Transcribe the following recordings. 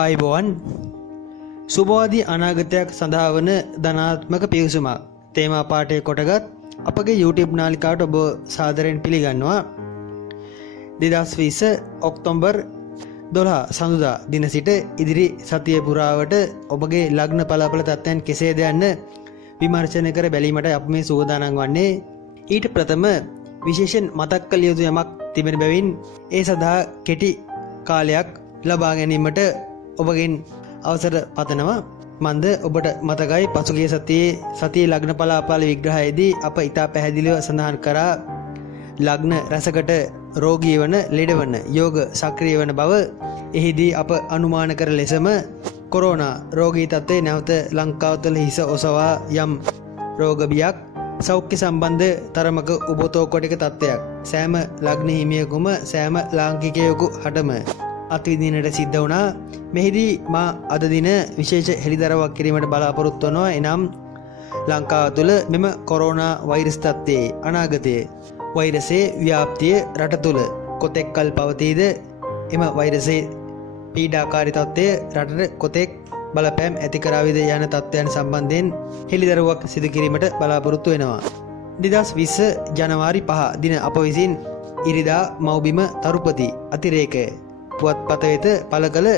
ආයිබෝවන් සුබවාදී අනාගතයක් සඳහා වන ධනාත්මක පිවිසුමක් තේමා පාඨය කොටගත් අපගේ YouTube නාලිකාවට ඔබ සාදරයෙන් පිළිගන්නවා. 2020 ඔක්තෝබර් 12 සඳුදා දින සිට ඉදිරි සතිය පුරාවට ඔබගේ ලග්න පලාඵල තත්ත්වයන් කෙසේද යන්න විමර්ශනය කර බැලීමට අප මේ සූදානම් වන්නේ. ඊට ප්‍රථම විශේෂයෙන් මතක් කළ යුතු යමක් තිබෙන බැවින් ඒ සඳහා කෙටි කාලයක් ලබා ගැනීමට ඔබගෙන් අවසර පතනවා. මන්ද ඔබට මතකයි පසුගිය සතියේ ලග්න පලාඵල විග්‍රහයේදී අප ඉතා පැහැදිලිව සඳහන් කරා ලග්න රැසකට රෝගී වන ලෙඩ වන යෝග සක්‍රිය වන බව. එහිදී අප අනුමාන කර ලෙසම කොරෝනා රෝගී තත්ත්වයේ නැවත ලංකාව තුළ හිස ඔසවා යම් රෝග බියක් සෞඛ්‍ය සම්බන්ධ තරමක උබතෝ කොටික තත්ත්වයක් සෑම ලග්න හිමියෙකුම සෑම ලාංකිකයෙකු හටම අත්විඳින්නට සිද්ධ වුණා. මෙහිදී මා අද දින විශේෂ හෙළිදරව්වක් කිරීමට බලාපොරොත්තු වෙනවා. එනම් ලංකාව තුළ මෙම කොරෝනා වෛරස් තත්ත්වයේ අනාගතයේ වෛරසයේ ව්‍යාප්තිය රට තුළ කොතෙක් කල් පවතීද, එම වෛරසයේ පීඩාකාරී තත්ත්වය රටට කොතෙක් බලපෑම් ඇති කරාවිද යන තත්ත්වයන් සම්බන්ධයෙන් හෙළිදරව්වක් සිදු කිරීමට බලාපොරොත්තු වෙනවා. 2020 ජනවාරි 5 දින අප විසින් ඉරිදා මව්බිම තරුපති අතිරේකය පුවත්පත වෙත පළ කළ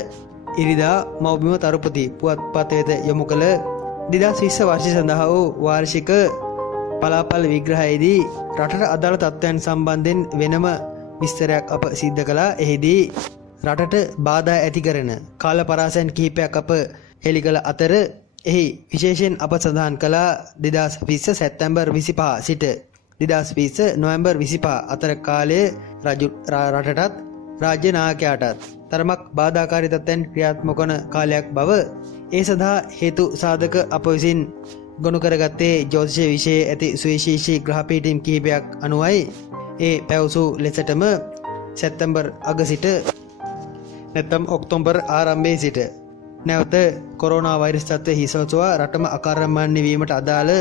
ඉරිදා මව්බිම තරුපති පුවත්පත වෙත යොමු කළ 2020 වර්ෂය සඳහා වූ වාර්ෂික පලාඵල විග්‍රහයේදී රටට අදාළ තත්ත්වයන් සම්බන්ධයෙන් වෙනම විස්තරයක් අප සිද්ධ කළා. එහිදී රටට බාධා ඇති කරන කාල පරාසයන් කිහිපයක් අප හෙළි කළ අතර එහි විශේෂයෙන් අප සඳහන් කළා 2020 සැප්තැම්බර් 25 සිට 2020 නොවැම්බර් 25 අතර කාලයේ රටටත් රාජ්‍ය නායකයාටත් තරමක් බාධාකාරී තත්ත්වයන් ක්‍රියාත්මක වන කාලයක් බව. ඒ සඳහා හේතු සාධක අප විසින් ගොනු කරගත්තේ ජ්‍යොතිෂ විෂයේ ඇති සුවිශේෂී ග්‍රහ පීඨීම් කිහිපයක් අනුවයි. ඒ පැවසූ ලෙසටම සැප්තැම්බර් අග සිට නැත්නම් ඔක්තෝබර් ආරම්භයේ සිට නැවත කොරෝනා වෛරස් තත්ත්වයේ හිසෝචවා රටම අකර්මණ්‍ය වීමට අදාළ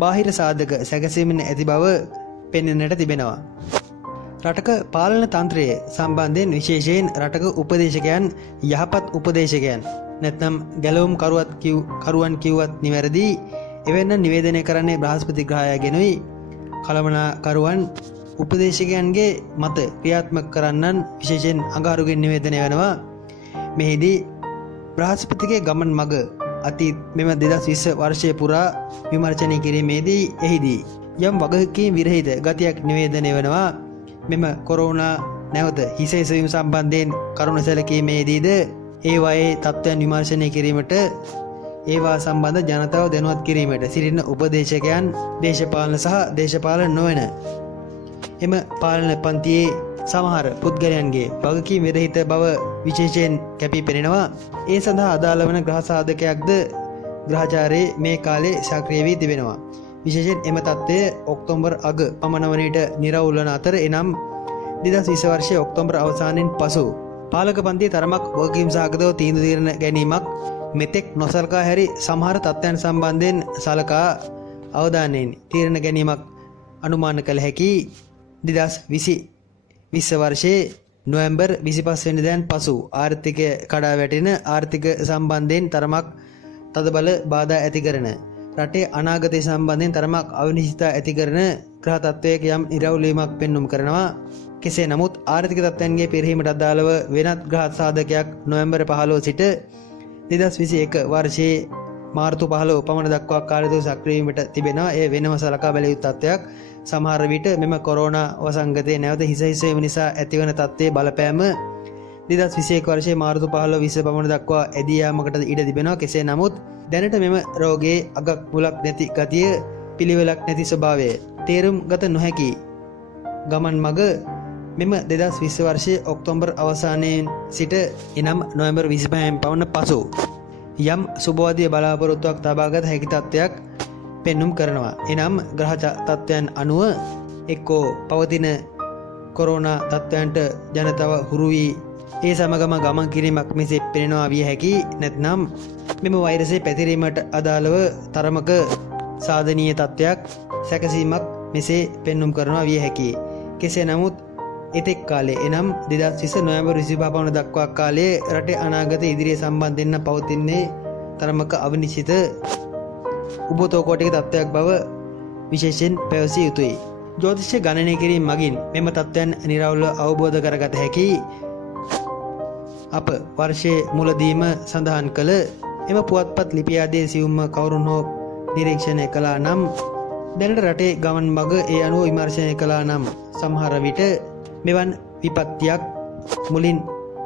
බාහිර සාධක සැකසීමෙන් ඇති බව පෙනෙන්නට තිබෙනවා. රටක පාලන තන්ත්‍රය සම්බන්ධයෙන් විශේෂයෙන් රටක උපදේශකයන් යහපත් උපදේශකයන් නැත්නම් ගැලවුම් කරුවන් කිව්වත් නිවැරදි එවැන්න නිවේදනය කරන්නේ බ්‍රහස්පති ග්‍රහයාගෙනුයි. කළමනාකරුවන් උපදේශකයන්ගේ මත ක්‍රියාත්මක කරන්නන් විශේෂයෙන් අඟහරුගෙන් නිවේදනය වෙනවා. මෙහිදී බ්‍රහස්පතිගේ ගමන් මග අතීත මෙම 2020 වර්ෂය පුරා විමර්ශනය කිරීමේදී එහිදී යම් වගකීම් විරහිත ගතියක් නිවේදනය වෙනවා. මෙම කොරෝනා නැවත හිස එසවීම සම්බන්ධයෙන් කරුණ සැලකීමේදීද ඒවායේ තත්ත්වයන් විමර්ශනය කිරීමට ඒවා සම්බන්ධ ජනතාව දැනුවත් කිරීමට සිටින උපදේශකයන් දේශපාලන සහ දේශපාලන නොවන එම පාලන පන්තියේ සමහර පුද්ගලයන්ගේ වගකීම් විරහිත බව විශේෂයෙන් කැපී පෙනෙනවා. ඒ සඳහා අදාළ වන ග්‍රහ සාධකයක්ද ග්‍රහචාරයේ මේ කාලේ සක්‍රිය වී තිබෙනවා. විශේෂයෙන් එම තත්ත්වය ඔක්තෝබර් අග පමණ වන විට නිරවුල් වන අතර එනම් 2020 වර්ෂයේ ඔක්තෝබර් අවසානයෙන් පසු පාලක පන්තියේ තරමක් වගකීම් සහගතව තීන්දුව తీරන ගැනීමක් මෙතෙක් නොසලකා හැරි සමහර තත්ත්වයන් සම්බන්ධයෙන් සලකා අවධානයෙන් තීරණ ගැනීමක් අනුමාන කළ හැකි. 2020 වර්ෂයේ නොවැම්බර් 25 වෙනිදාන් පසු ආර්ථිකය කඩා වැටෙන ආර්ථික සම්බන්ධයෙන් තරමක් තදබල බාධා ඇති කරන රටේ අනාගතය සම්බන්ධයෙන් තරමක් අවිනිශ්චිතතා ඇති කරන ග්‍රහ තත්ත්වයක යම් ඉරවුල් වීමක් පෙන්눔 කරනවා. කෙසේ නමුත් ආර්ථික තත්ත්වයන්ගේ පිරිහීමට අදාළව වෙනත් ග්‍රහ සාධකයක් නොවැම්බර් 15 සිට 2021 වර්ෂයේ මාර්තු 15 පමණ දක්වා කාලය තුළ සක්‍රිය වීමට තිබෙනවා. එය වෙනම සලකා බැලිය යුතු තත්ත්වයක්. සමහර විට මෙම කොරෝනා වසංගතයේ නැවත හිස වීම නිසා ඇතිවන තත්ත්වයේ බලපෑම 2021 වර්ෂයේ මාර්තු 15 20 පමණ දක්වා ඇදී යාමකට ඉඩ තිබෙනවා. කෙසේ නමුත් දැනට මෙම රෝගයේ අගක් මුලක් නැති ගතිය, පිළිවෙලක් නැති ස්වභාවය තේරුම් ගත නොහැකි ගමන් මග මෙම 2020 වර්ෂයේ ඔක්තෝබර් අවසානයේ සිට එනම් නොවැම්බර් 25 පමණ පසු යම් සුබවාදී බලාපොරොත්තුවක් තබාගත හැකි තත්ත්වයක් පෙන්눔 කරනවා. එනම් ග්‍රහ තත්ත්වයන් අනුව එක්කෝ පවතින කොරෝනා තත්ත්වයන්ට ජනතාව හුරු වී ඒ සමගම ගමන් කිරීමක් මෙසේ පෙනෙනවා විය හැකි. නැත්නම් මෙම වෛරසයේ පැතිරීමට අදාළව තරමක සාධනීය තත්ත්වයක් සැකසීමක් මෙසේ පෙන්눔 කරනවා විය හැකි. කෙසේ නමුත් එතෙක් කාලේ එනම් 2020 නොවැම්බර් 25 පමණ දක්වා කාලයේ රටේ අනාගත ඉදිරිය සම්බන්ධයෙන් පවතින්නේ තරමක අවිනිශ්චිත උබතෝකෝටික තත්ත්වයක් බව විශේෂයෙන් පැවසිය යුතුයි. ජ්‍යොතිෂ ගණනය කිරීම මගින් මෙම තත්ත්වයන් නිරවුල්ව අවබෝධ කරගත හැකි අප වර්ෂයේ මුලදීම සඳහන් කළ එම පුවත්පත් ලිපි ආදී සියුම්ම කවුරුන් හෝ නිරීක්ෂණය කළා නම් දැනට රටේ ගමන් මඟ ඒ අනුව විමර්ශනය කළා නම් සමහර විට මෙවන් විපත්තියක් මුලින්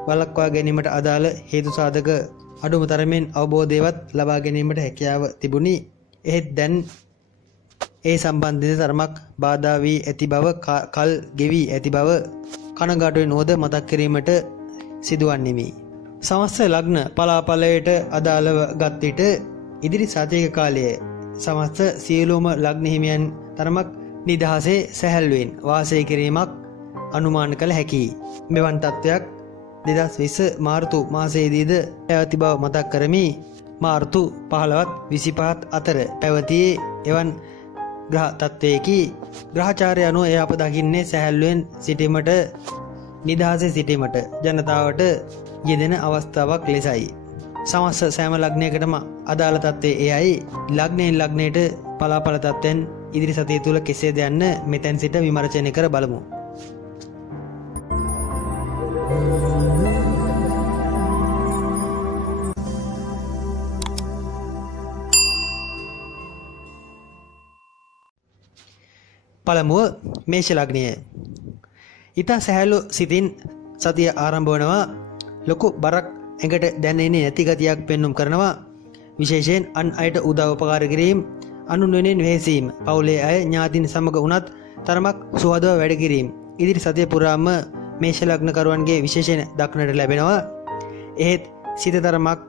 වළක්වා ගැනීමට අදාළ හේතු සාධක අඩුම තරමින් අවබෝධයවත් ලබා ගැනීමට හැකියාව තිබුණි. එහෙත් දැන් ඒ සම්බන්ධයෙන් තරමක් බාධා වී ඇති බව කල් ගෙවි ඇති බව කනගාටුවෙන් නොද මතක් කිරීමට සිදුවන්නෙමි. සමස්ත ලග්න පලාපලයට අදාළව ගත් විට ඉදිරි සතියක කාලයේ සමස්ත සියලුම ලග්න හිමියන් තරමක් නිදහසේ සැහැල්ලුවෙන් වාසය කිරීමක් අනුමාන කළ හැකියි. මෙවන් තත්ත්වයක් 2020 මාර්තු මාසයේදීද පැවති බව මතක් කරමි. මාර්තු 15ත් 25ත් අතර පැවතියේ එවන් ග්‍රහ තත්ත්වයකි. ග්‍රහචාරය අනුව එය අප දකින්නේ සැහැල්ලුවෙන් සිටීමට නිදහසේ සිටීමට ජනතාවට යෙදෙන අවස්ථාවක් ලෙසයි. සමස්ත සෑම ලග්නයකටම අදාළ තත්ත්වය එයයි. ලග්නයෙන් ලග්නයට පලාපල තත්ත්වයන් ඉදිරි සතිය තුළ කෙසේද යන්න මෙතැන් සිට විමර්ශනය කර බලමු. පළමුව මේෂ ලග්නය. ඉතා සැහැල්ලු සිතින් සතිය ආරම්භ වනවා. ලොකු බරක් ඇඟට දැනෙන්නේ නැති ගතියක් පෙන්නුම් කරනවා. විශේෂයෙන් අන් අයට උදව් උපකාර කිරීම, අනුන් වෙනුවෙන් වෙහෙසීම, පවුලේ අය ඥාතීන් සමග වුණත් තරමක් සුහදව වැඩ කිරීම ඉදිරි සතිය පුරාම මේෂ ලග්නකරුවන්ගේ විශේෂයෙන් දක්නට ලැබෙනවා. එහෙත් සිත තරමක්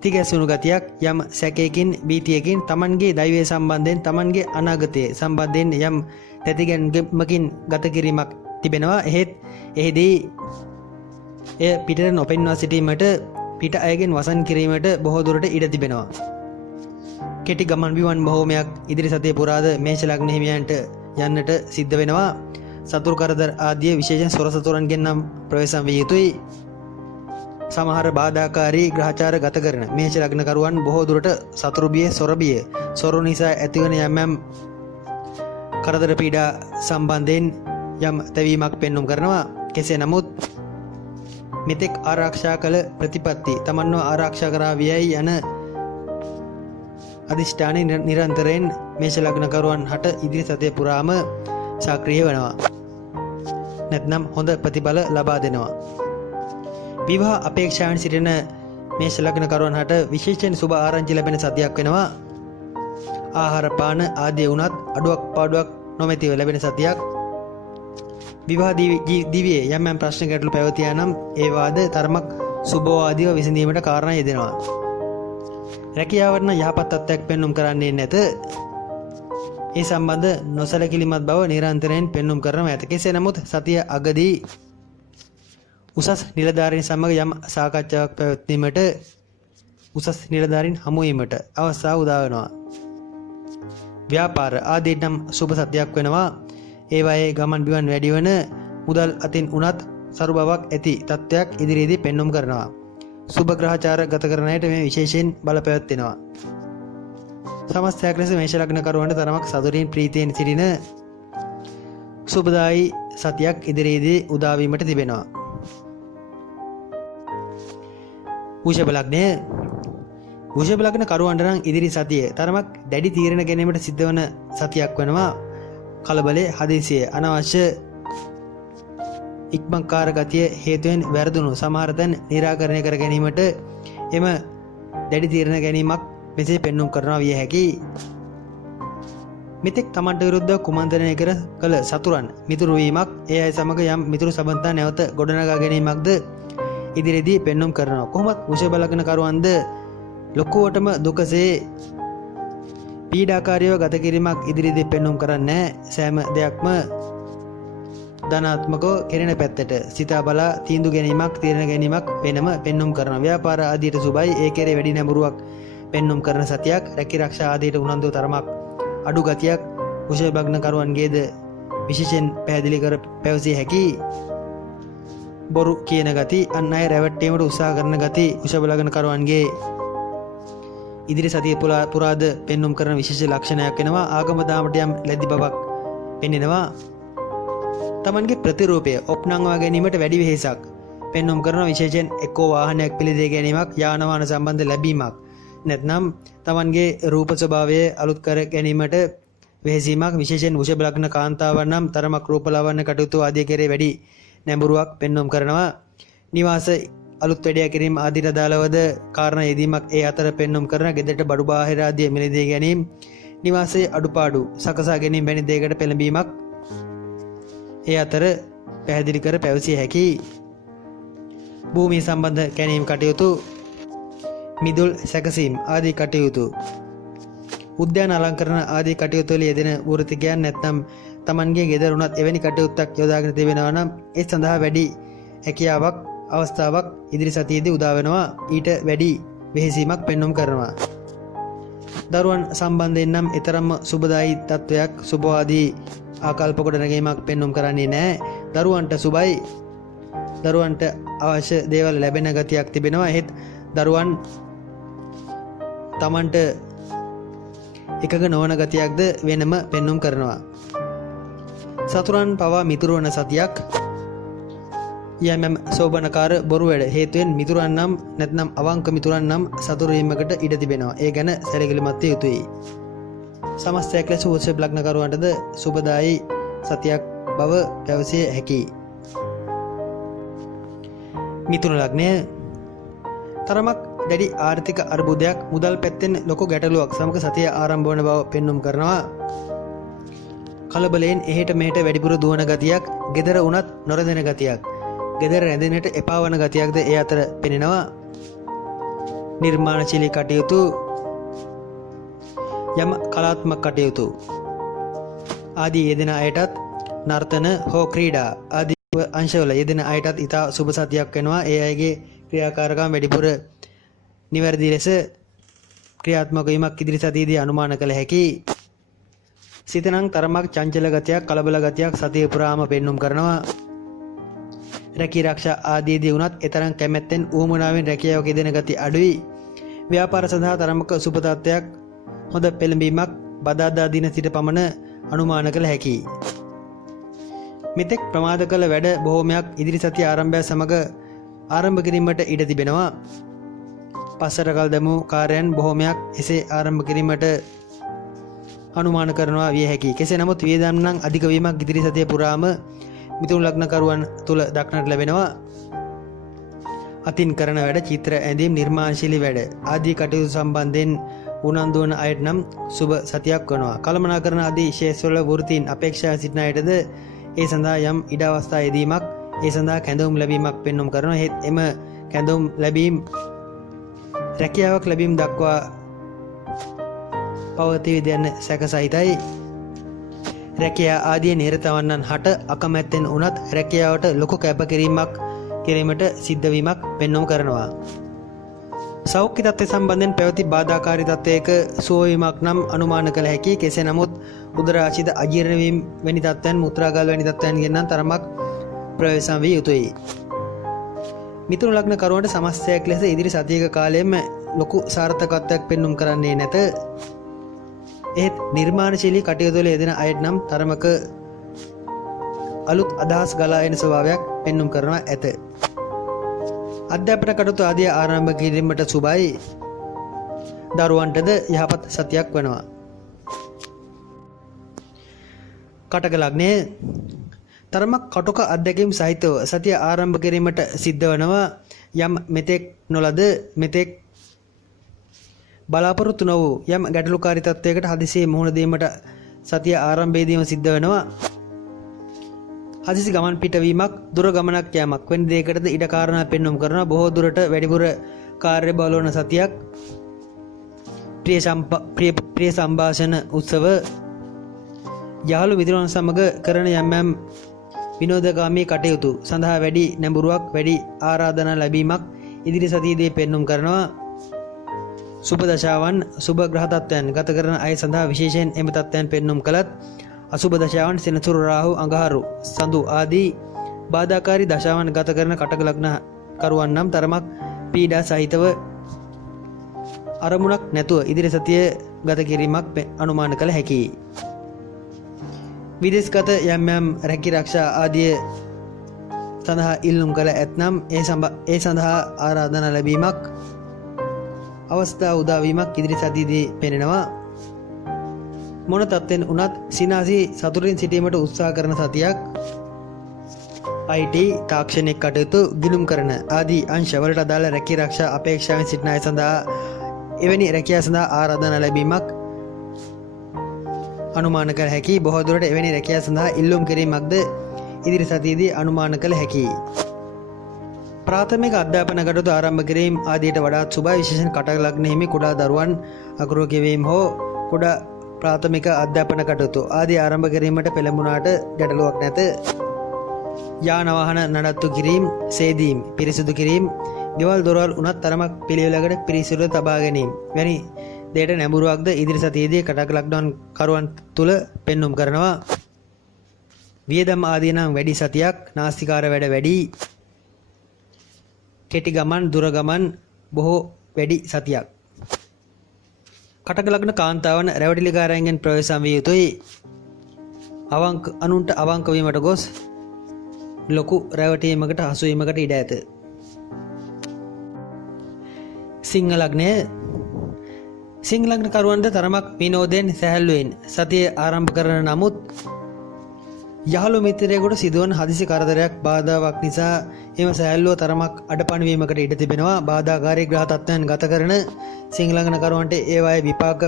තිගැසුණු ගතියක්, යම් සැකයකින් භීතියකින් තමන්ගේ දෛවය සම්බන්ධයෙන් තමන්ගේ අනාගතය සම්බන්ධයෙන් යම් තැතිගැන්මකින් ගත කිරීමක් තිබෙනවා. එහෙත් එහිදී එය පිටට නොපෙන්වා සිටීමට, පිට අයගෙන් වසන් කිරීමට බොහෝ දුරට ඉඩ තිබෙනවා. කෙටි ගමන් බිමන් බොහෝමයක් ඉදිරි සතිය පුරාද මේෂ ලග්න හිමියන්ට යන්නට සිද්ධ වෙනවා. සතුරු කරදර ආදිය විශේෂයෙන් සොර සතුරන්ගෙන් නම් ප්‍රවේශම් විය යුතුයි. සමහර බාධාකාරී ග්‍රහචාර ගත කරන මේෂ ලග්නකරුවන් බොහෝ දුරට සතුරු බිය, සොර බිය, සොරු නිසා ඇතිවන යම් කරදර පීඩා සම්බන්ධයෙන් යම් තැවීමක් පෙන්නුම් කරනවා. කෙසේ නමුත් මෙතෙක් ආරක්ෂා කළ ප්‍රතිපත්ති තමන්ව ආරක්ෂා කරා වියයි යන අධිෂ්ඨානය නිරන්තරයෙන් මේෂ ලග්නකරුවන් හට ඉදිරි සතිය පුරාම සක්‍රිය වෙනවා. නැත්නම් හොඳ ප්‍රතිඵල ලබා දෙනවා. විවාහ අපේක්ෂාවෙන් සිටින මේෂ ලග්නකරුවන් හට විශේෂයෙන් සුබ ආරංචි ලැබෙන සතියක් වෙනවා. ආහාර පාන ආදී වුණත් අඩුවක් පාඩුවක් නොමැතිව ලැබෙන සතියක්. විවාහ දිවියේ යම් යම් ප්‍රශ්න ගැටලු පැවතියා නම් ඒවාද තරමක් සුබවාදීව විසඳීමට කාරණා යෙදෙනවා. රැකියාවට නම් යහපත් තත්ත්වයක් පෙන්눔 කරන්නේ නැත. ඒ සම්බන්ධ නොසලකිලිමත් බව නිරන්තරයෙන් පෙන්눔 කරනවා ඇත. කෙසේ නමුත් සතිය අගදී උසස් නිලධාරීන් සමග යම් සාකච්ඡාවක් පැවැත්වීමට, උසස් නිලධාරීන් හමු වීමට අවස්ථාව උදා වෙනවා. ව්‍යාපාර ආදී නම් සුබ සතියක් වෙනවා. ඒවායේ ගමන් බිමන් වැඩි වන, මුදල් අතින් උනත් සරු බවක් ඇති තත්ත්වයක් ඉදිරියේදී පෙන්눔 කරනවා. සුබ ග්‍රහචාර ගත කරන අයට මේ විශේෂයෙන් බලපැවැත්වෙනවා. සමස්තයක් ලෙස මේෂ ලග්නකරුවන්ට තරමක් සතුටින් ප්‍රීතියෙන් සිටින සුබදායි සතියක් ඉදිරියේදී උදා වීමට තිබෙනවා. වෘෂභ ලග්නය. වෘෂභ ලග්න කරුවන්ට නම් ඉදිරි සතිය තරමක් දැඩි තීරණ ගැනීමට සිද්ධ වන සතියක් වෙනවා. කලබලයේ හදිසිය අනවශ්‍ය ඉක්මන්කාර ගතිය හේතුවෙන් වැරදුණු සමහර තැන් නිරාකරණය කර ගැනීමට එම දැඩි තීරණ ගැනීමක් මෙසේ පෙන්눔 කරනවා විය හැකියි. මෙතෙක් තමන්ට විරුද්ධව කුමන්ත්‍රණය කළ සතුරන් මිතුරු වීමක්, ඒ අය සමග යම් මිතුරු සබඳතා නැවත ගොඩනගා ගැනීමක්ද ඉදිරියේදී පෙන්눔 කරනවා. කොහොමත් වෘෂභ ලග්න කරුවන්ද ලොකුවටම දුකසේ පීඩාකාරීව ගත කිරීමක් ඉදිරියේදී පෙන්눔 කරන්නේ. සෑම දෙයක්ම ධනාත්මකව කෙරෙන පැත්තට සිතා බලා තීන්දුව ගැනීමක්, තීරණ ගැනීමක් වෙනම පෙන්눔 කරනවා. ව්‍යාපාර ආදියට සුබයි, ඒ කෙරේ වැඩි නැඹුරුවක් පෙන්눔 කරන සතියක්. රැකී ආරක්ෂා ආදියට උනන්දු තරමක් අඩු ගතියක් වෘෂභ ලග්න කරුවන්ගේද විශේෂයෙන් පැහැදිලි කර පැවසිය හැකි බොරු කියන ගති, අන් අය රැවට්ටීමට උත්සාහ කරන ගති වෘෂභ ලග්න කරුවන්ගේ ඉදිරි සතිය පුරාද පෙන්눔 කරන විශේෂ ලක්ෂණයක් වෙනවා. ආගම දාමට යම් ලැබි බවක් පෙන්වනවා. තමන්ගේ ප්‍රතිරූපය ඔප්නංවා ගැනීමට වැඩි වෙහෙසක් පෙන්눔 කරන විශේෂයෙන් එක්කෝ වාහනයක් පිළිදේ ගැනීමක්, යාන වාහන සම්බන්ධ ලැබීමක්, නැත්නම් තමන්ගේ රූප ස්වභාවය අලුත් කර ගැනීමට වෙහෙසීමක්. විශේෂයෙන් වෘෂභ ලග්න කාන්තාවන් නම් තරමක් රූප ලවන්න කටයුතු ආදී කෙරේ වැඩි නැඹුරුවක් පෙන්눔 කරනවා. නිවාස අලුත් වැඩියා කිරීම ආදීට අදාළවද කාරණා යෙදීමක් ඒ අතර පෙන්눔 කරන ගෙදරට බඩු බාහිර ආදී මිලදී ගැනීම, නිවාසයේ අඩුපාඩු සකසා ගැනීම වැනි දෙයකට පෙළඹීමක් ඒ අතර පැහැදිලි කර පැවසිය හැකි. භූමිය සම්බන්ධ කැණීම් කටයුතු, මිදුල් සැකසීම් ආදී කටයුතු, උද්‍යාන අලංකරණ ආදී කටයුතු වල යෙදෙන වෘත්තිකයන් නැත්නම් තමන්ගේ ගෙදර උනත් එවැනි කටයුත්තක් යොදාගෙන තිබෙනවා නම් ඒ සඳහා වැඩි හැකියාවක් අවස්ථාවක් ඉදිරි සතියේදී උදා වෙනවා. ඊට වැඩි වෙහෙසීමක් පෙන්눔 කරනවා. දරුවන් සම්බන්ධයෙන් නම් ඊතරම්ම සුබදායි තත්වයක් සුබවාදී ආකල්ප කොට නැගීමක් පෙන්눔 කරන්නේ නැහැ. දරුවන්ට සුබයි, දරුවන්ට අවශ්‍ය දේවල් ලැබෙන ගතියක් තිබෙනවා. එහෙත් දරුවන් තමන්ට එකක නොවන ගතියක්ද වෙනම පෙන්눔 කරනවා. සතුරන් පවා මිතුරු වන සතියක්. යම් සෝබනකාර බොරු වැඩ හේතුවෙන් මිතුරන් නම් නැත්නම් අවංක මිතුරන් නම් සතුරු වීමකට ඉඩ තිබෙනවා. ඒ ගැන සැලකිලිමත් විය යුතුයි. සමස්තයක් ලෙස වෘෂභ ලග්න කරුවන්ටද සුබදායි සතියක් බව පැවසිය හැකියි. මිථුන ලග්නය තරමක් දැඩි ආර්ථික අර්බුදයක්, මුදල් පැත්තෙන් ලොකු ගැටලුවක් සමග සතිය ආරම්භ වන බව පෙන්눔 කරනවා. කලබලයෙන් එහෙට මෙහෙට වැඩිපුර දුවන ගතියක්, gedara උනත් නොරදෙන ගතියක්, gedara රැඳෙන්නට එපා වන ගතියක්ද ඒ අතර පෙනෙනවා. නිර්මාණශීලී කටයුතු, යම් කලාත්මක කටයුතු ආදී යෙදෙන අයටත්, නර්තන හෝ ක්‍රීඩා ආදී අංශවල යෙදෙන අයටත් ඉතා සුබ සතියක් වෙනවා. ඒ අයගේ ක්‍රියාකාරකම් වැඩිපුර නිවැරදි ලෙස ක්‍රියාත්මක වීමක් ඉදිරි සතියේදී අනුමාන කළ හැකියි. සිතනම් තරමක් චංචල ගතියක්, කලබල ගතියක් සතිය පුරාම පෙන්눔 කරනවා. රැකී ආරක්ෂා ආදීදී වුණත් එතරම් කැමැත්තෙන් ඌමනාවෙන් රැකියාවක යෙදෙන ගති අඩුයි. ව්‍යාපාර සඳහා තරමක සුබ තත්ත්වයක්, හොඳ පෙළඹීමක් බදාදා දින සිට පමණ අනුමාන කළ හැකියි. මෙතෙක් ප්‍රමාද කළ වැඩ බොහෝමයක් ඉදිරි සතිය ආරම්භය සමග ආරම්භ කිරීමට ඉඩ තිබෙනවා. පස්සට කල් දැමූ කාර්යයන් බොහෝමයක් එසේ ආරම්භ කිරීමට අනුමාන කරනවා විය හැකියි. කෙසේ නමුත් වියදම් නම් අධික වීමක් ඉදිරි සතිය පුරාම මිථුන ලග්න කරුවන් තුල දක්නට ලැබෙනවා. අතින් කරන වැඩ, චිත්‍ර ඇඳීම්, නිර්මාණශීලී වැඩ ආදී කටයුතු සම්බන්ධයෙන් උනන්දු වන අයට නම් සුබ සතියක් වෙනවා. කළමනාකරන ආදී ශේෂ්ත්‍රවල වෘත්තීන් අපේක්ෂා සිටින අයටද ඒ සඳහා යම් ඉඩ අවස්ථා යෙදීමක්, ඒ සඳහා කැඳවුම් ලැබීමක් පෙන්눔 කරනවා. එහෙත් එම කැඳවුම් ලැබීම් රැකියාවක් ලැබීම් දක්වා පවතිවිද යන සැක සහිතයි. රැකියා ආදී නිරතවන්නන් හට අකමැත්තෙන් උනත් රැකියාවට ලොකු කැපකිරීමක් කිරීමට සිද්ධ වීමක් පෙන්눔 කරනවා. සෞඛ්‍ය තත්ත්වය සම්බන්ධයෙන් පැවති බාධාකාරී තත්ත්වයක සුවවීමක් නම් අනුමාන කළ හැකියි. කෙසේ නමුත් උදරාශිත අජීර්ණ වීම වැනි තත්ත්වයන්, මුත්‍රාගල් වැනි තත්ත්වයන් ගෙන් නම් තරමක් ප්‍රවේශම් විය යුතුයි. මිථුන ලග්න කරුවන්ට සමස්තයක් ලෙස ඉදිරි සතියක කාලයෙම ලොකු සාර්ථකත්වයක් පෙන්눔 කරන්නේ නැත. එහෙත් නිර්මාණශීලී කටයුතු වල යෙදෙන අයට නම් තරමක අලුත් අදහස් ගලා එන ස්වභාවයක් පෙන්눔 කරනවා ඇත. අධ්‍යාපන කටයුතු ආදී ආරම්භ කිරීමට සුබයි. දරුවන්ටද යහපත් සතියක් වෙනවා. කටක ලග්නය තරමක් කටුක අත්දැකීම් සහිතව සතිය ආරම්භ කිරීමට සිද්ධ වෙනවා. යම් මෙතෙක් නොලද, මෙතෙක් බලාපොරොත්තු නොවූ යම් ගැටලුකාරී තත්වයකට හදිසියේ මුහුණ දීමට සතිය ආරම්භයේදීම සිද්ධ වෙනවා. හදිසි ගමන් පිටවීමක්, දුර ගමනක් යාමක් වැනි දෙයකටද ඉඩ කාරණා පෙන්눔 කරනවා. බොහෝ දුරට වැඩිපුර කාර්ය බහුල වන සතියක්. ප්‍රිය සම්භාෂණ උත්සව, යහළු මිතුරන් සමග කරන යම් විනෝදගාමී කටයුතු සඳහා වැඩි නැඹුරුවක්, වැඩි ආරාධනා ලැබීමක් ඉදිරි සතියේදී පෙන්눔 කරනවා. සුබ දශාවන්, සුබ ග්‍රහ තත්ත්වයන් ගත කරන අය සඳහා විශේෂයෙන් එම තත්ත්වයන් පෙන්눔 කළත් අසුබ දශාවන් සෙනසුරු රාහු අඟහරු සඳු ආදී බාධාකාරී දශාවන් ගත කරන කටක ලග්න කරුවන් නම් තරමක් පීඩා සහිතව අරමුණක් නැතුව ඉදිරි සතිය ගත කිරීමක් අනුමාන කළ හැකියි. විදේශගත යම් යම් රැකී ආරක්ෂා ආදිය සඳහා ඉල්ලුම් කළ ඇතනම් ඒ සඳහා ආරාධනා ලැබීමක් අවස්ථා උදාවීමක් ඉදිරි සතියේදී පෙනෙනවා. මොන තත්ත්වෙන් වුණත් සිනාසී සතුටින් සිටීමට උත්සාහ කරන සතියක්. IT තාක්ෂණික කටයුතු ගිණුම් කරන ආදී අංශවලට අදාළ රැකී ආරක්ෂා අපේක්ෂාවෙන් සිටින අය සඳහා එවැනි රැකියාව සඳහා ආරාධනා ලැබීමක් අනුමාන කළ හැකි. බොහෝ දුරට එවැනි රැකියාව සඳහා ඉල්ලුම් කිරීමක්ද ඉදිරි සතියේදී අනුමාන කළ හැකියි. ප්‍රාථමික අධ්‍යාපන කටයුතු ආරම්භ කිරීම ආදියට වඩාත් සුබයි. විශේෂයෙන් කටක ලග්න හිමි කුඩා දරුවන් අකුරු කියවීම හෝ කුඩා ප්‍රාථමික අධ්‍යාපන කටයුතු ආදී ආරම්භ කිරීමට පෙළඹුණාට ගැටලුවක් නැත. යාන වාහන නඩත්තු කිරීම, සේදීම්, පිරිසිදු කිරීම, ගෙවල් දොරවල් උනත් තරමක් පිළිවෙලකට පිරිසිදුව තබා ගැනීම වැනි දෙයට නැඹුරුවක්ද ඉදිරි සතියේදී කටක ලග්න කරුවන් තුල පෙන්눔 කරනවා. වියදම් ආදී නම් වැඩි සතියක්. නාස්තිකාර වැඩ වැඩි. කෙටි ගමන් දුර ගමන් බොහෝ වැඩි සතියක්. කටක ලග්න කාන්තාවන් රැවටිලිකාරයන්ගෙන් ප්‍රවේශම් විය යුතුයි. අනුන්ට අවංක වීමට ගොස් ලොකු රැවටීමකට හසු වීමකට ඉඩ ඇත. සිංහ ලග්නය. සිංහ ලග්න කරුවන්ට තරමක් විනෝදයෙන් සැහැල්ලුවෙන් සතිය ආරම්භ කරන නමුත් යහළු මිත්‍රයෙකුට සිදුවන හදිසි කරදරයක් බාධාවක් නිසා එම සැහැල්ලුව තරමක් අඩපණ වීමකට ඉඩ තිබෙනවා. බාධාකාරී ග්‍රහ තත්ත්වයන් ගත කරන සිංහ ලග්න කරුවන්ට ඒවායේ විපාක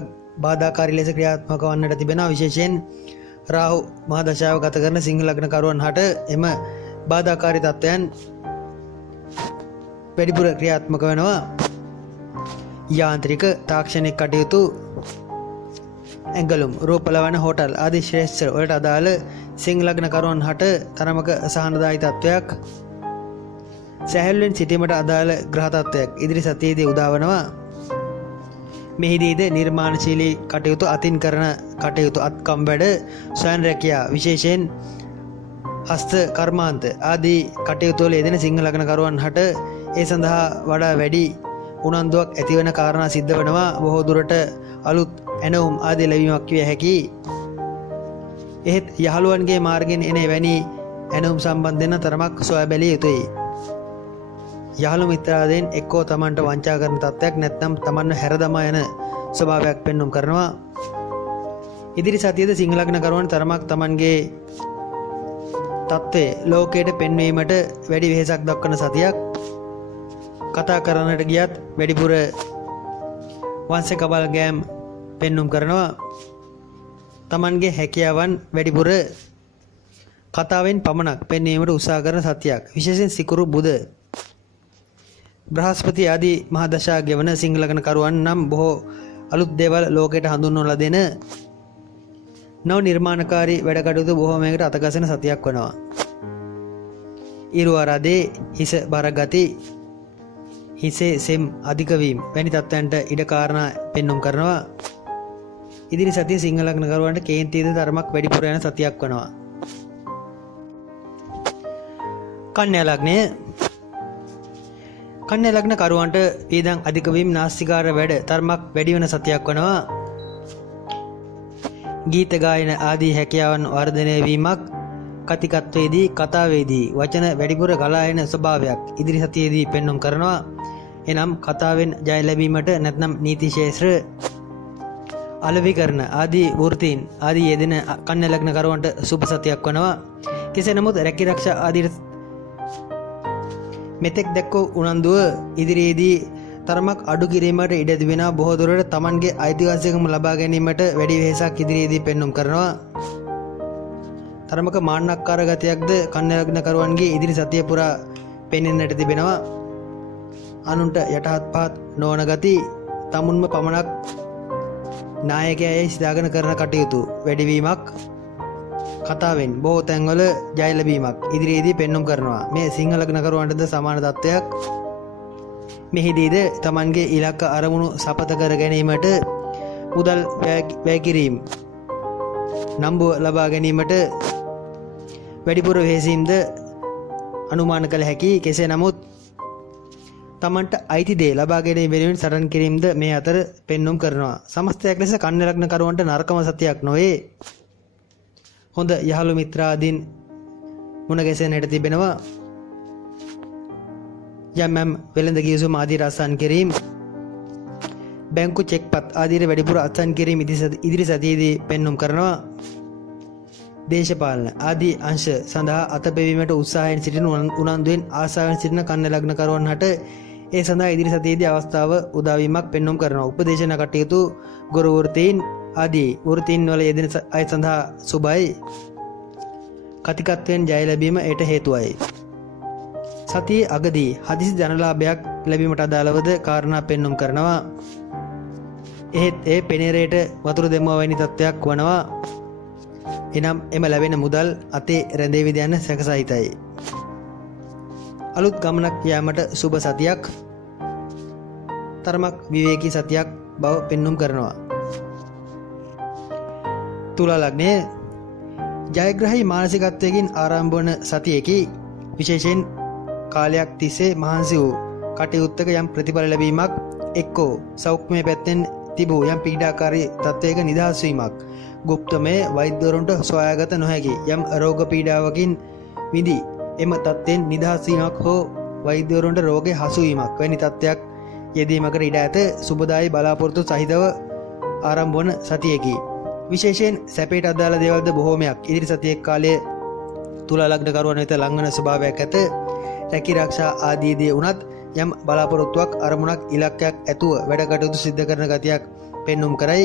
බාධාකාරී ලෙස ක්‍රියාත්මක වන්නට තිබෙනවා. විශේෂයෙන් රාහු මහා දශාව ගත කරන සිංහ ලග්න කරුවන් හට එම බාධාකාරී තත්ත්වයන් වැඩිපුර ක්‍රියාත්මක වෙනවා. යාන්ත්‍රික තාක්ෂණික කටයුතු, ඇඟලුම්, රූපලවන හෝටල් ආදී ශ්‍රේෂ්ඨ වලට අදාළ සිංහ ලග්න කරුවන් හට තරමක සහනදායී තත්ත්වයක්, සැහැල්ලුවෙන් සිටීමට අදාළ ග්‍රහ තත්ත්වයක් ඉදිරි සතියේදී උදාවනවා. මෙහිදීද නිර්මාණශීලී කටයුතු, අතින් කරන කටයුතු, අත්කම් වැඩ, ස්වයං රැකියා, විශේෂයෙන් හස්ත කර්මාන්ත ආදී කටයුතු වල යෙදෙන සිංහ ලග්න කරුවන් හට ඒ සඳහා වඩා වැඩි උනන්දුවක් ඇතිවන කාරණා සිද්ධ වෙනවා. බොහෝ දුරට අලුත් ඇනවුම් ආදී ලැබීමක් විය හැකියි. එහෙත් යහළුවන්ගේ මාර්ගයෙන් එන එවැනි ඇනවුම් සම්බන්ධයෙන් තරමක් සොයා බැලිය යුතුයි. යහළු මිත්‍රාදීන් එක්කෝ තමන්ට වංචා කරන තත්ත්වයක් නැත්නම් තමන්ව හැරදමා යන ස්වභාවයක් පෙන්눔 කරනවා. ඉදිරි සතියේද සිංහ ලග්න කරුවන් තරමක් තමන්ගේ තත්ත්වය ලෝකයට පෙන්වීමට වැඩි වෙහෙසක් දක්වන සතියක්. කතා කරන්නට ගියත් වැඩිපුර වංශ කබල් ගෑම් පෙන්눔 කරනවා. තමන්ගේ හැකියාවන් වැඩිපුර කතාවෙන් පමණක් පෙන්වීමට උත්සාහ කරන සතියක්. විශේෂයෙන් සිකුරු, බුධ, බ්‍රහස්පති ආදී මහා දශා ගෙවන සිංහ ලග්න කරුවන් නම් බොහෝ අලුත් දේවල් ලෝකයට හඳුන්වලා දෙන නව නිර්මාණකාරී වැඩ කටයුතු බොහෝමයකට අතගසන සතියක් වෙනවා. ඉරුවරදේ හිස බර ගති, හිසේ සෙම් අධික වීම වැනි තත්ත්වයන්ට ඉඩ කාරණා පෙන්눔 කරනවා. ඉදිරි සතිය සිංහ ලග්න කරුවන්ට කේන්තියද තරමක් වැඩිපුර යන සතියක් වෙනවා. කන්‍යා ලග්නය. කන්‍යා ලග්න කරුවන්ට වියදම් අධික වීම, නාස්තිකාර වැඩ තරමක් වැඩි වෙන සතියක් වෙනවා. ගීත ගායන ආදී හැකියාවන් වර්ධනය වීමක්, කතිකත්වයේදී, කතාවේදී වචන වැඩිපුර ගලා එන ස්වභාවයක් ඉදිරි සතියේදී පෙන්눔 කරනවා. එනම් කතාවෙන් ජය ලැබීමට නැත්නම් නීති ශාස්ත්‍ර, අලෙවිකරණ ආදී වෘත්තීන් ආදී යෙදෙන කන්‍යා ලග්න කරුවන්ට සුබ සතියක් වෙනවා. කෙසේ නමුත් රැකී ආරක්ෂා ආදී මෙතෙක් දැක්වූ උනන්දුව ඉදිරියේදී තරමක් අඩු කිරීමට ඉඩ තිබෙනවා. බොහෝ දුරට තමන්ගේ අයිතිවාසිකම් ලබා ගැනීමට වැඩි වෙහෙසක් ඉදිරියේදී පෙන්눔 කරනවා. තරමක මාන්නක්කාර ගතියක්ද කන්‍යා ලග්න කරුවන්ගේ ඉදිරි සතිය පුරා පෙනෙන්නට තිබෙනවා. අනුන්ට යටහත් පහත් නොවන ගති, තමුන්ම පමණක් නායකයයි සිතාගෙන කරන කටයුතු වැඩිවීමක්, කතාවෙන් බොහෝ තැන්වල ජය ලැබීමක් ඉදිරියේදී පෙන්눔 කරනවා. මේ සිංහ ලග්න කරුවන්ටද සමාන තත්ත්වයක්. මෙහිදීද තමන්ගේ ඉලක්ක අරමුණු සපත කර ගැනීමට මුදල් වැය කිරීම නම්බුව ලබා ගැනීමට වැඩිපුර වෙහෙසීම්ද අනුමාන කළ හැකි. කෙසේ නමුත් තමන්ට අයිති දේ ලබා ගැනීම වෙනුවෙන් සටන් කිරීමද මේ අතර පෙන්눔 කරනවා. සමස්තයක් ලෙස කන්‍යා ලග්නකරුවන්ට නරකම සතියක් නොවේ. හොඳ යහළු මිත්‍රාදීන් මුණ ගැසෙන්නට තිබෙනවා. යම් වෙළඳ ගිවිසුම් ආදී රසන් කිරීම, බැංකු චෙක්පත් ආදී වැඩිපුර අත්සන් කිරීම ඉදිරි සතියේදී පෙන්눔 කරනවා. දේශපාලන ආදී අංශ සඳහා අතපෙවීමට උත්සාහයෙන් සිටින උනන්දුවෙන් ආසාවෙන් සිටින කන්‍යා ලග්නකරුවන් හට ඒ සඳහා ඉදිරි සතියේදී අවස්ථාව උදාවීමක් පෙන්눔 කරනවා. උපදේශන කටයුතු, ගුරු වෘත්තීන් ආදී වෘත්තීන් වල යෙදෙන අය සඳහා සුබයි. කතිකත්වයෙන් ජය ලැබීම ඒට හේතුවයි. සතියේ අගදී හදිසි ධනලාභයක් ලැබීමට අදාළවද කාරණා පෙන්눔 කරනවා. එහෙත් ඒ පෙනේරයට වතුර දෙමුවා වැනි තත්ත්වයක් වනවා. එනම් එම ලැබෙන මුදල් අතේ රැඳේවිද යන සැකසහිතයි. අලුත් ගමනක් යාමට සුබ සතියක්, තරමක් විවේකී සතියක් බව පෙන්눔 කරනවා. තුලා ලග්නය ජයග්‍රහී මානසිකත්වයකින් ආරම්භ වන සතියකි. විශේෂයෙන් කාලයක් තිස්සේ මහන්සි වූ කටයුත්තක යම් ප්‍රතිඵල ලැබීමක්, එක්කෝ සෞඛ්‍යමය පැත්තෙන් තිබූ යම් පීඩාකාරී තත්ත්වයක නිදහස් වීමක්, ගුප්තමය වෛද්‍යවරුන්ට සොයාගත නොහැකි යම් රෝග පීඩාවකින් විඳි එම තත්ත්වයෙන් නිදහස් වීමක් හෝ වෛද්‍යවරුන්ට රෝගය හසු වීමක් වැනි තත්ත්වයක් යෙදීමකට ඉඩ ඇත. සුබදායි බලාපොරොත්තු සහිතව ආරම්භ වන සතියකි. විශේෂයෙන් සැපයට අදාළ දේවල්ද බොහෝමයක් ඉදිරි සතියේ කාලයේ තුලා ලග්නකරුවන් වෙත ලංවන ස්වභාවයක් ඇත. රැකී ආරක්ෂා ආදී දේ උනත් යම් බලාපොරොත්තුවක්, අරමුණක්, ඉලක්කයක් ඇතුව වැඩ කටයුතු සිද්ධ කරන ගතියක් පෙන්눔 කරයි.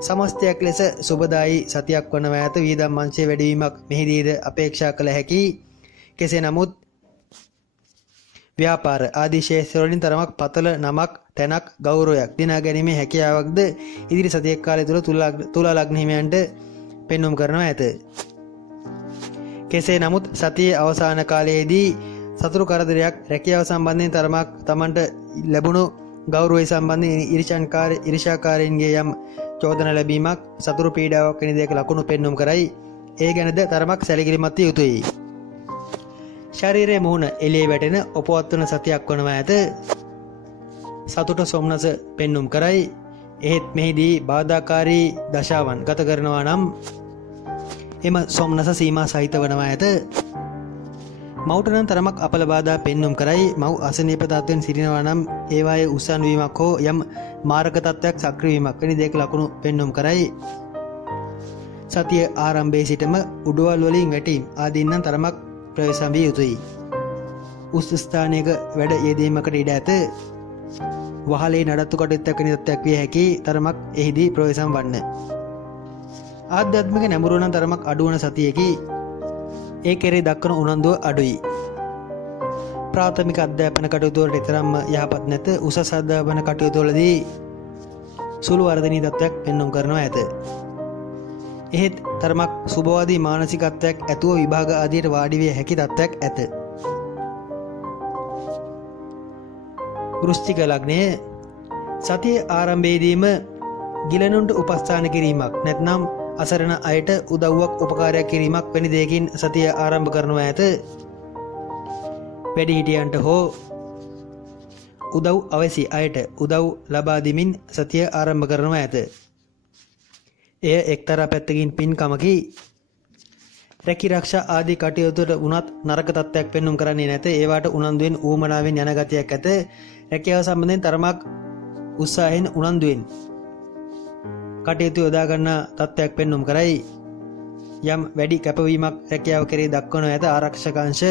සමස්තයක් ලෙස සුබදායි සතියක් වන ඇත. වියදම් අංශයේ වැඩිවීමක් මෙහිදීද අපේක්ෂා කළ හැකි. කෙසේ නමුත් ව්‍යාපාර ආදී ශේෂ්ත්‍රවලින් තරමක් පතල නමක්, තැනක්, ගෞරවයක් දිනා ගැනීමේ හැකියාවක්ද ඉදිරි සතියේ කාලය තුළ තුලා ලග්න හිමියන්ට පෙන්눔 කරනවා ඇත. කෙසේ නමුත් සතියේ අවසාන කාලයේදී සතුරු කරදරයක්, රැකියාව සම්බන්ධයෙන් තරමක් තමන්ට ලැබුණු ගෞරවය සම්බන්ධයෙන් ඊර්ෂ්‍යාකාරීන්ගේ යම් චෝදන ලැබීමක්, සතුරු පීඩාවක් වැනි දෙයක ලකුණු පෙන්눔 කරයි. ඒ ගැනද තරමක් සැලකිලිමත් විය යුතුයි. ශරීරයේ මුහුණ එළියේ වැටෙන ඔපවත් වන සතියක් වනවා ඇත. සතුට සොම්නස පෙන්눔 කරයි. එහෙත් මෙහිදී බාධාකාරී දශාවන් ගත කරනවා නම් එම සොම්නස සීමා සහිත වනවා ඇත. මවුට නම් තරමක් අපල බාධා පෙන්눔 කරයි. මව් අසනීප තත්ත්වයෙන් සිටිනවා නම් ඒවායේ උස්සන් වීමක් හෝ යම් මාරක තත්ත්වයක් සක්‍රිය වීමක් වැනි දෙයක ලකුණු පෙන්눔 කරයි. සතිය ආරම්භයේ සිටම උඩුවල් වලින් වැටීම් ආදීන් නම් තරමක් ප්‍රවේශම් විය යුතුයි. උස් ස්ථානයක වැඩ යෙදීමකට ඉඩ ඇත. වහලේ නඩත්තු කටයුත්තක් වැනි තත්ත්වයක් විය හැකි තරමක් එහිදී ප්‍රවේශම් වන්න. ආධ්‍යාත්මික නැඹුරුව නම් තරමක් අඩුවන සතියකි. ඒ කෙරේ දක්වන උනන්දුව අඩුයි. ප්‍රාථමික අධ්‍යාපන කටයුතු වලට තරම්ම යහපත් නැත. උසස් අධ්‍යාපන කටයුතු වලදී සුළු වර්ධනීය තත්ත්වයක් පෙන්눔 කරනවා ඇත. එහෙත් තරමක් සුබවාදී මානසිකත්වයක් ඇතුව විභාග ආදියට වාඩි විය හැකි තත්ත්වයක් ඇත. වෘශ්චික ලග්නය සතියේ ආරම්භයේදීම ගිලනුන්ට උපස්ථාන කිරීමක් නැත්නම් අසරණ අයට උදව්වක් උපකාරයක් කිරීමක් වැනි දෙයකින් සතිය ආරම්භ කරනවා ඇත. වැඩිහිටියන්ට හෝ උදව් අවශ්‍ය අයට උදව් ලබා දෙමින් සතිය ආරම්භ කරනවා ඇත. එය එක්තරා පැත්තකින් පින්කමකි. රැකී ආරක්ෂා ආදී කටයුතුවල වුණත් නරක තත්ත්වයක් පෙන්눔 කරන්නේ නැත. ඒවාට උනන්දුවෙන් ඌමනාවෙන් යන ගතියක් ඇත. රැකියාව සම්බන්ධයෙන් තරමක් උත්සාහයෙන් උනන්දුවෙන් කටයුතු යොදා ගන්න තත්ත්වයක් පෙන්눔 කරයි. යම් වැඩි කැපවීමක් රැකියාව කෙරේ දක්වන ඇත. ආරක්ෂක අංශ,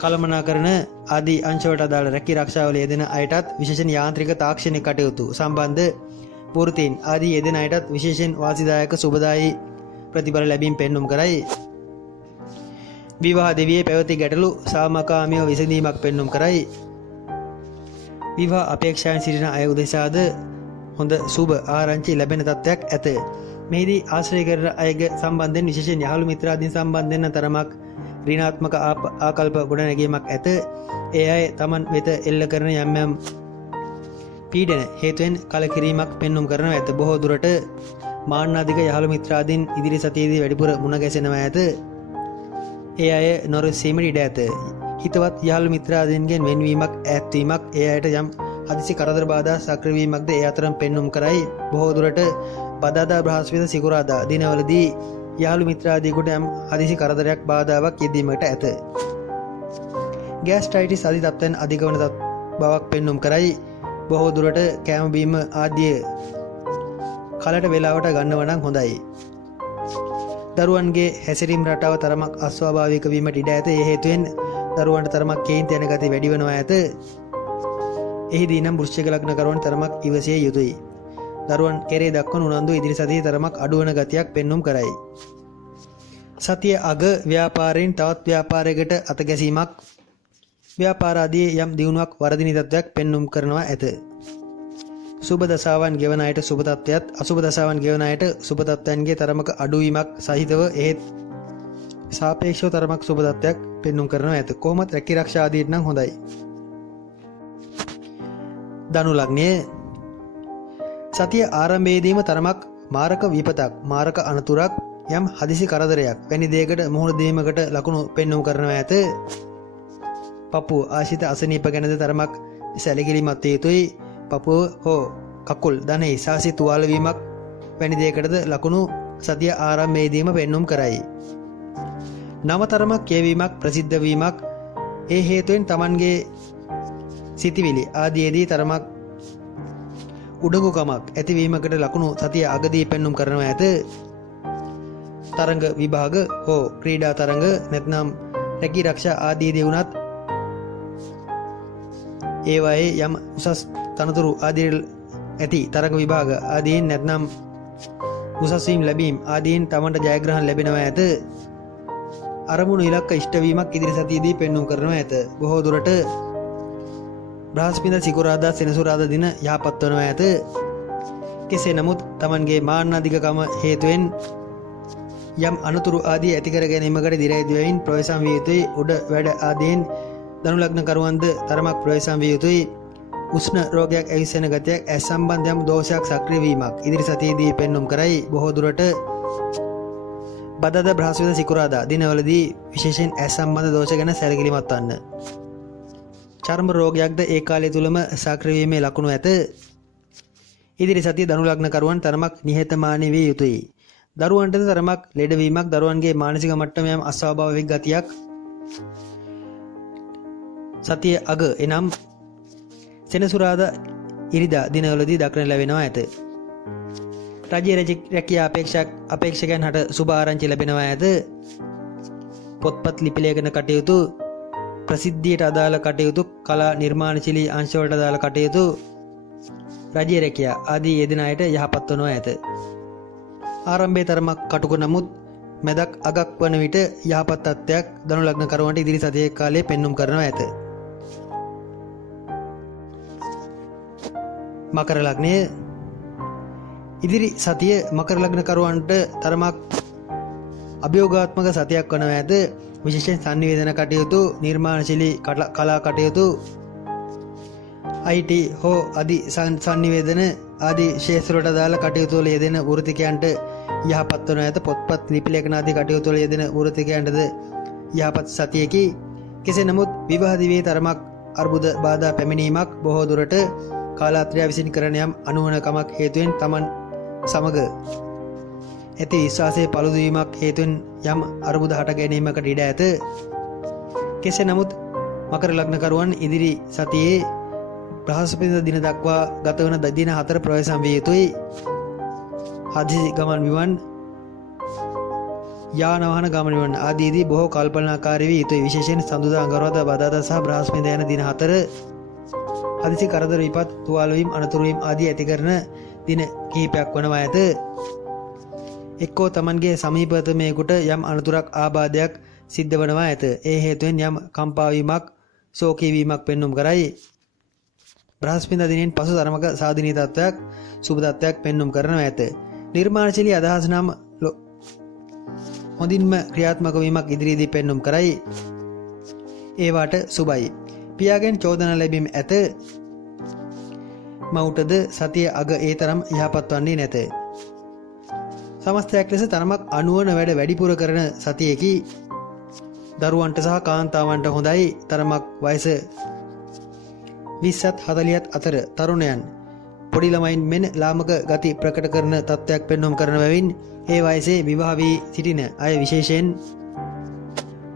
කළමනාකරන ආදී අංශවලට අදාළ රැකී ආරක්ෂාවල යෙදෙන අයටත් විශේෂයෙන් යාන්ත්‍රික තාක්ෂණික කටයුතු සම්බන්ධ වෘත්තීන් ආදී යෙදෙන අයටත් විශේෂයෙන් වාසිදායක සුබදායි ප්‍රතිඵල ලැබීම පෙන්눔 කරයි. විවාහ දෙවියේ පැවති ගැටලු සාමකාමීව විසඳීමක් පෙන්눔 කරයි. විවාහ අපේක්ෂාවෙන් සිටින අය උදෙසාද හොඳ සුබ ආරංචි ලැබෙන තත්ත්වයක් ඇත. මෙහිදී ආශ්‍රය කරන අයගේ සම්බන්ධයෙන් විශේෂයෙන් යහළු මිත්‍රාදීන් සම්බන්ධයෙන් තරමක් ඍණාත්මක ආකල්ප ගොඩනැගීමක් ඇත. ඒ අය තමන් වෙත එල්ල කරන යම් පීඩන හේතුවෙන් කලකිරීමක් පෙන්눔 කරනවා ඇත. බොහෝ දුරට මාන්නාධික යහළු මිත්‍රාදීන් ඉදිරි සතියේදී වැඩිපුර මුණ ගැසෙනවා ඇත. ඒ අය නොරසීමට ඉඩ ඇත. හිතවත් යහළු මිත්‍රාදීන්ගෙන් වෙන්වීමක් ඈත්වීමක් ඒ අයට යම් හදිසි කරදර බාධා සක්‍රියවීමක්ද ඒ අතරම පෙන්눔 කරයි. බොහෝ දුරට බදාදා බ්‍රහස්පති සිකුරාදා දිනවලදී යහළු මිත්‍රාදීකුට යම් හදිසි කරදරයක් බාධාවක් යෙදීමට ඇත. ගෑස්ට්‍රයිටිස් අධි තත්ත්වයන් අධික වන බවක් පෙන්눔 කරයි. බොහෝ දුරට කෑම බීම ආදිය කලට වෙලාවට ගන්නව නම් හොඳයි. දරුවන්ගේ හැසිරීම් රටාව තරමක් අස්වාභාවික වීමට ඉඩ ඇත. ඒ හේතුවෙන් දරුවන්ට තරමක් කේන්ති යන ගති වැඩි වෙනවා ඇත. එහිදී නම් වෘශ්චික ලග්නකරුවන් තරමක් ඉවසිය යුතුයි. දරුවන් කෙරේ දක්වන උනන්දු ඉදිරි සතියේ තරමක් අඩුවන ගතියක් පෙන්눔 කරයි. සතිය අග ව්‍යාපාරයෙන් තවත් ව්‍යාපාරයකට අතගැසීමක් ව්‍යාපාර ආදී යම් දියුණුවක් වර්ධනී තත්ත්වයක් පෙන්눔 කරනවා ඇත. සුබ දසාවන් ගෙවන අයට සුබ තත්ත්වයක් අසුබ දසාවන් ගෙවන අයට සුබ තත්ත්වයන්ගේ තරමක අඩුවීමක් සහිතව එහෙත් සාපේක්ෂව තරමක් සුබ තත්ත්වයක් පෙන්눔 කරනවා ඇත. කොහොමත් රැකී ආරක්ෂා ආදීට නම් හොඳයි. ධනු ලග්නය සතිය ආරම්භයේදීම තරමක් මාරක විපතක් මාරක අනතුරක් යම් හදිසි කරදරයක් වැනි දෙයකට මුහුණ දීමකට ලකුණු පෙන්눔 කරනවා ඇත. පපුව ආශිත අසනීප ගැනද තරමක් සැලකිලිමත් යුතුයි. පපුව හෝ කකුල් දනෙහි සාසි තුවාල වීමක් වැනි දෙයකටද ලකුණු සතිය ආරම්භයේදීම පෙන්눔 කරයි. නව තරමක් කියවීමක් ප්‍රසිද්ධ වීමක් ඒ හේතුවෙන් Tamanගේ සිතිවිලි ආදීදී තරමක් උඩඟුකමක් ඇතිවීමකට ලකුණු සතිය අගදී පෙන්눔 කරනවා ඇත. තරඟ විභාග හෝ ක්‍රීඩා තරඟ නැත්නම් රැකී ආරක්ෂා ආදීදී වුණත් ඒවායේ යම් උසස් තනතුරු ආදී ඇති තරඟ විභාග ආදීන් නැත්නම් උසස් වීම් ලැබීම් ආදීන් තමන්ට ජයග්‍රහණ ලැබෙනවා ඇත. අරමුණු ඉලක්ක ඉෂ්ට වීමක් ඉදිරි සතියේදී පෙන්눔 කරනවා ඇත. බොහෝ දුරට බ්‍රහස්පති සිකුරාදා සෙනසුරාදා දින යහපත් වනවා ඇත. කෙසේ නමුත් තමන්ගේ මාන්නාධිකකම හේතුවෙන් යම් අනතුරු ආදී ඇති කර ගැනීමකට දිරයිද වෙමින් ප්‍රවේශම් විය යුතුයි. උඩ වැඩ ආදීන් ධනු ලග්න කරුවන්ද තරමක් ප්‍රවේශම් විය යුතුයි. උෂ්ණ රෝගයක් ඇවිස්සෙන ගතියක් ඇස් සම්බන්ධ යම් දෝෂයක් සක්‍රිය වීමක් ඉදිරි සතියේදී පෙන්눔 කරයි. බොහෝ දුරට බදාදා බ්‍රහස්පති සිකුරාදා දිනවලදී විශේෂයෙන් ඇස් සම්බන්ධ දෝෂ ගැන සැලකිලිමත් වන්න. චර්ම රෝගයක්ද ඒ කාලය තුලම සක්‍රිය වීමේ ලකුණු ඇත. ඉදිරි සතිය ධනු ලග්න කරුවන් තරමක් නිහතමානී විය යුතුයි. දරුවන්ටද තරමක් ලෙඩවීමක් දරුවන්ගේ මානසික මට්ටමේ යම් අස්වාභාවික ගතියක් සතිය අග එනම් සෙනසුරාදා ඉරිදා දිනවලදී දක්නට ලැබෙනවා ඇත. රජයේ රැකියා අපේක්ෂකයන් හට සුබ ආරංචි ලැබෙනවා ඇත. පොත්පත් ලිපි ලේඛන කටයුතු ප්‍රසිද්ධියට අදාළ කටයුතු කලා නිර්මාණශීලී අංශවලට අදාළ කටයුතු රජයේ රැකියා ආදී යෙදෙන අයට යහපත් වනවා ඇත. ආරම්භයේ තරමක් කටුක නමුත් මැදක් අගක් වන විට යහපත් තත්ත්වයක් ධනු ලග්න කරුවන්ට ඉදිරි සතියේ කාලයේ පෙන්눔 කරනවා ඇත. මකර ලග්නය ඉදිරි සතිය මකර ලග්න කරුවන්ට තරමක් අභියෝගාත්මක සතියක් වනවා ඇත. විශේෂයෙන් සංනිවේදන කටයුතු නිර්මාණශීලී කලා කටයුතු IT හෝ අධි සංනිවේදන ආදී ශේත්‍රවලට අදාළ කටයුතු වල යෙදෙන වෘත්තිකයන්ට යහපත් වන ඇත. පොත්පත් ලිපි ලේඛන ආදී කටයුතු වල යෙදෙන වෘත්තිකයන්ටද යහපත් සතියකි. කෙසේ නමුත් විවාහ දිවියේ තරමක් අර්බුද බාධා පැමිණීමක් බොහෝ දුරට කාලාත්‍රය විසින් කරන යම් අනුවණකමක් හේතුවෙන් Taman සමග ඇති විශ්වාසයේ පළුදු වීමක් හේතුවෙන් යම් අර්බුද හට ගැනීමකට ඉඩ ඇත. කෙසේ නමුත් මකර ලග්න කරුවන් ඉදිරි සතියේ බ්‍රහස්පති දින දක්වා ගත වන දින 4 ප්‍රවේශම් විය යුතුයි. හදිසි ගමන් විමන් යාන වාහන ගමන් විමන් ආදීදී බොහෝ කල්පනාකාරී විය යුතුයි. විශේෂයෙන් සඳුදා අඟහරුවාදා බදාදා සහ බ්‍රහස්පති යන දින 4 හදිසි කරදර විපත් තුවාල වීම අනතුරු වීම ආදී ඇති කරන දින කිහිපයක් වනවා ඇත. එක්කෝ Tamanගේ සමීපතමයෙකුට යම් අනතුරක් ආබාධයක් සිද්ධ වනවා ඇත. ඒ හේතුවෙන් යම් කම්පා වීමක් ශෝකී වීමක් පෙන්눔 කරයි. බ්‍රහස්පති දිනෙන් පසු තරමක සාධනීය තත්ත්වයක් සුබ තත්ත්වයක් පෙන්눔 කරනවා ඇත. නිර්මාණශීලී අදහස් නම් හොඳින්ම ක්‍රියාත්මක වීමක් ඉදිරියේදී පෙන්눔 කරයි. ඒවාට සුබයි. පියාගෙන් චෝදනා ලැබීම ඇත. මවුටද සතිය අග ඒ තරම් යහපත් වන්නේ නැත. සමස්තයක් ලෙස තරමක් අනුවන වැඩ වැඩිපුර කරන සතියකි. දරුවන්ට සහ කාන්තාවන්ට හොඳයි. තරමක් වයස 20ත් 40ත් අතර තරුණයන් පොඩි ළමයින් මෙන් ලාමක ගති ප්‍රකට කරන තත්ත්වයක් පෙන්වුම් කරන බැවින් ඒ වයසේ විවාහ වී සිටින අය විශේෂයෙන්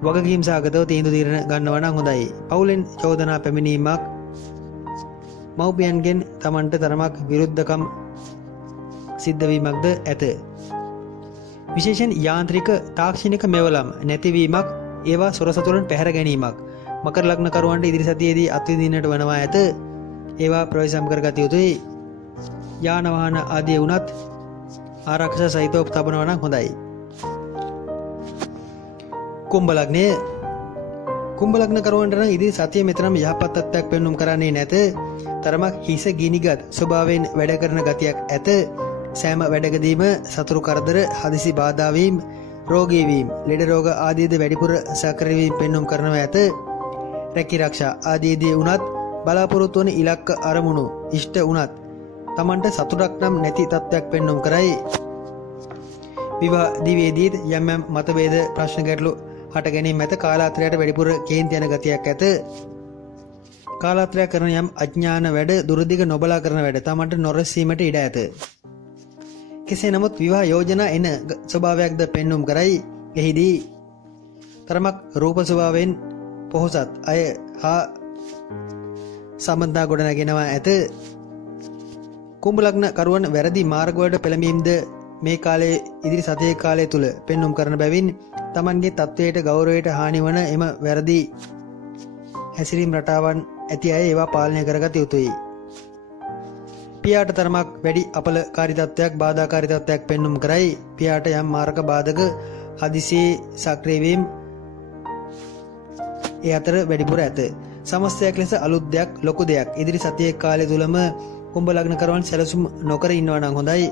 වගකීම් සහගතව තීන්දුව తీරන ගන්නවා නම් හොඳයි. පවුලෙන් චෝදනා පැමිණීමක් මව්පියන්ගෙන් Tamanට තරමක් විරුද්ධකම් සිද්ධ වීමක්ද ඇත. විශේෂයෙන් යාන්ත්‍රික තාක්ෂණික මෙවලම් නැතිවීමක් ඒවා සොරසතුරන් පැහැර ගැනීමක් මකර ලග්න කරුවන්ට ඉදිරි සතියේදී අත්විඳින්නට වනවා ඇත. ඒවා ප්‍රවේශම් කරගත යුතුයි. යාන වාහන ආදී වුණත් ආරක්ෂා සහිතව තබනවා නම් හොඳයි. කුම්භ ලග්නය කුම්භ ලග්න කරුවන්ට නම් ඉදිරි සතිය මෙතරම් යහපත් තත්ත්වයක් පෙන්වුම් කරන්නේ නැත. තරමක් හිස ගිනිගත් ස්වභාවයෙන් වැඩ කරන ගතියක් ඇත. සෑම වැඩකදීම සතුරු කරදර, හදිසි බාධා වීම, රෝගී වීම, ලෙඩ රෝග ආදීද වැඩිපුර සක්‍රිය වීම පෙන්වුම් කරනවා ඇත. රැකී ආරක්ෂා ආදීදී වුණත් බලාපොරොත්තු වන ඉලක්ක අරමුණු ඉෂ්ට වුණත් Tamanට සතුටක් නම් නැති තත්ත්වයක් පෙන්වුම් කරයි. විවාහ දිවියේදීත් යම් යම් මතභේද ප්‍රශ්න ගැටලු හට ගැනීම ඇත. කාලාන්තරයට වැඩිපුර කේන්ති යන ගතියක් ඇත. කාලාන්තරය කරන යම් අඥාන වැඩ, දුරදිග නොබලා කරන වැඩ Tamanට නොරසීමට ඉඩ ඇත. කෙසේ නමුත් විවාහ යෝජනා එන ස්වභාවයක්ද පෙන්වුම් කරයි. එහිදී තරමක් රූප ස්වභාවයෙන් පොහොසත් අය හා සම්බන්ධතා ගොඩනගෙනවා ඇත. කුම්භ ලග්න කරුවන් වැරදි මාර්ගවලට පෙළඹීමද මේ කාලයේ ඉදිරි සතියේ කාලය තුල පෙන්වුම් කරන බැවින් Tamanගේ තත්වයට ගෞරවයට හානි වන එම වැරදි හැසිරීම් රටාවන් ඇති අය ඒවා පාලනය කරගත යුතුයි. පියාට තරමක් වැඩි අපලකාරී තත්ත්වයක්, බාධාකාරී තත්ත්වයක් පෙන්වුම් කරයි. පියාට යම් මාර්ග බාධක හදිසියේ සක්‍රිය වීම ඒ අතර වැඩිපුර ඇත. සමස්තයක් ලෙස අලුත් දෙයක්, ලොකු දෙයක් ඉදිරි සතියේ කාලය තුලම කුම්භ ලග්න කරවන් සැලසුම් නොකර ඉන්නවා නම් හොඳයි.